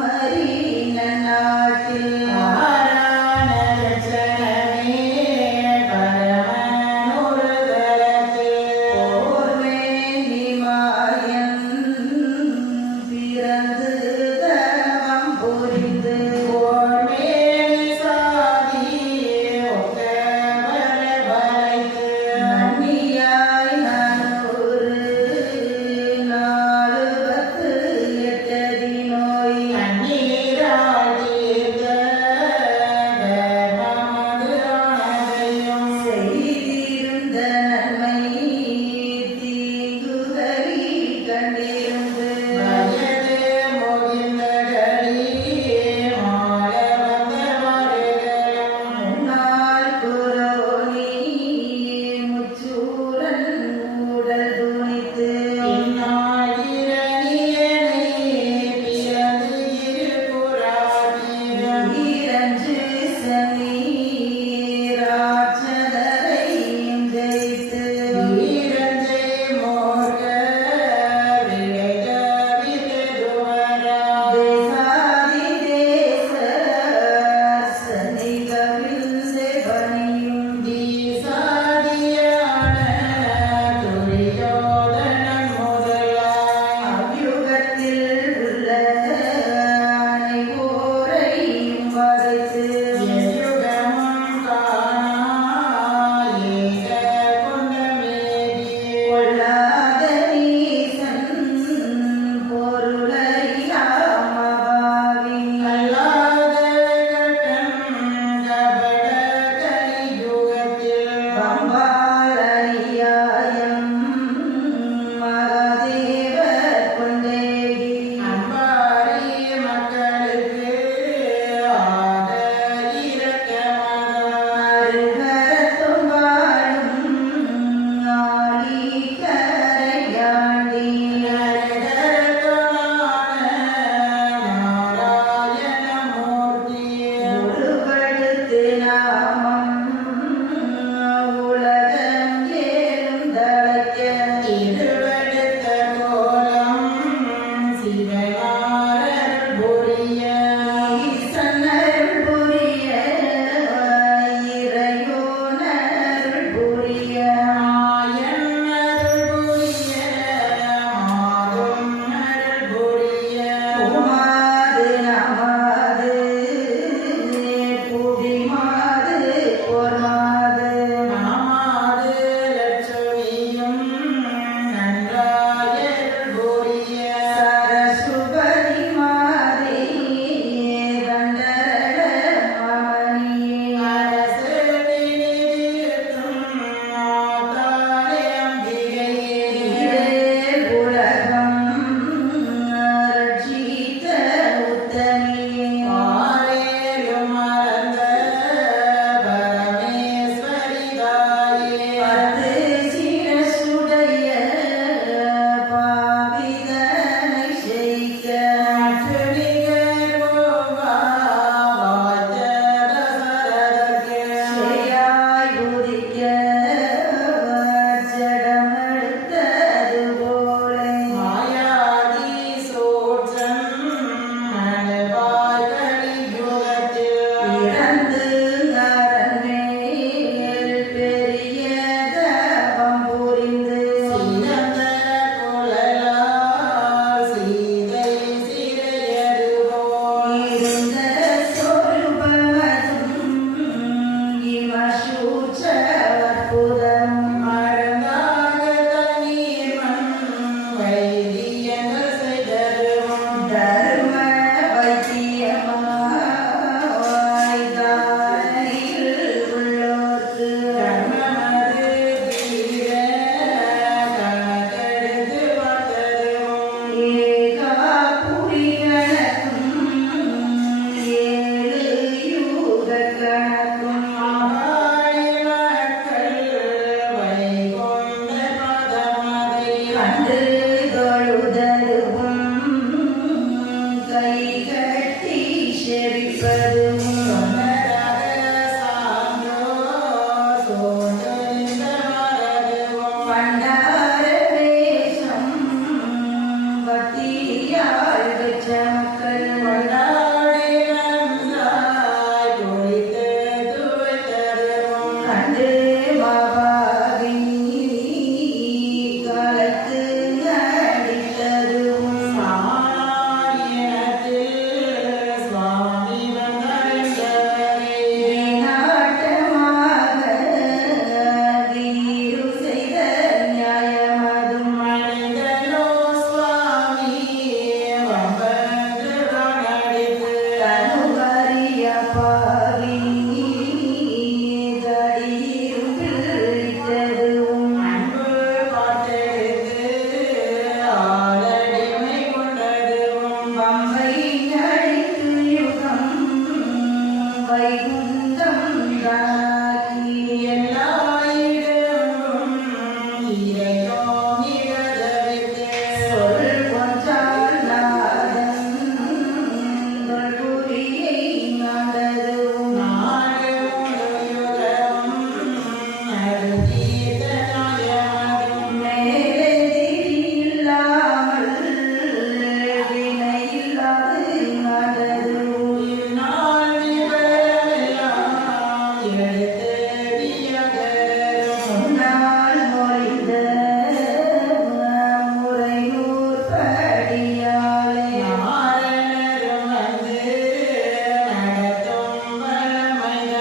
Kumari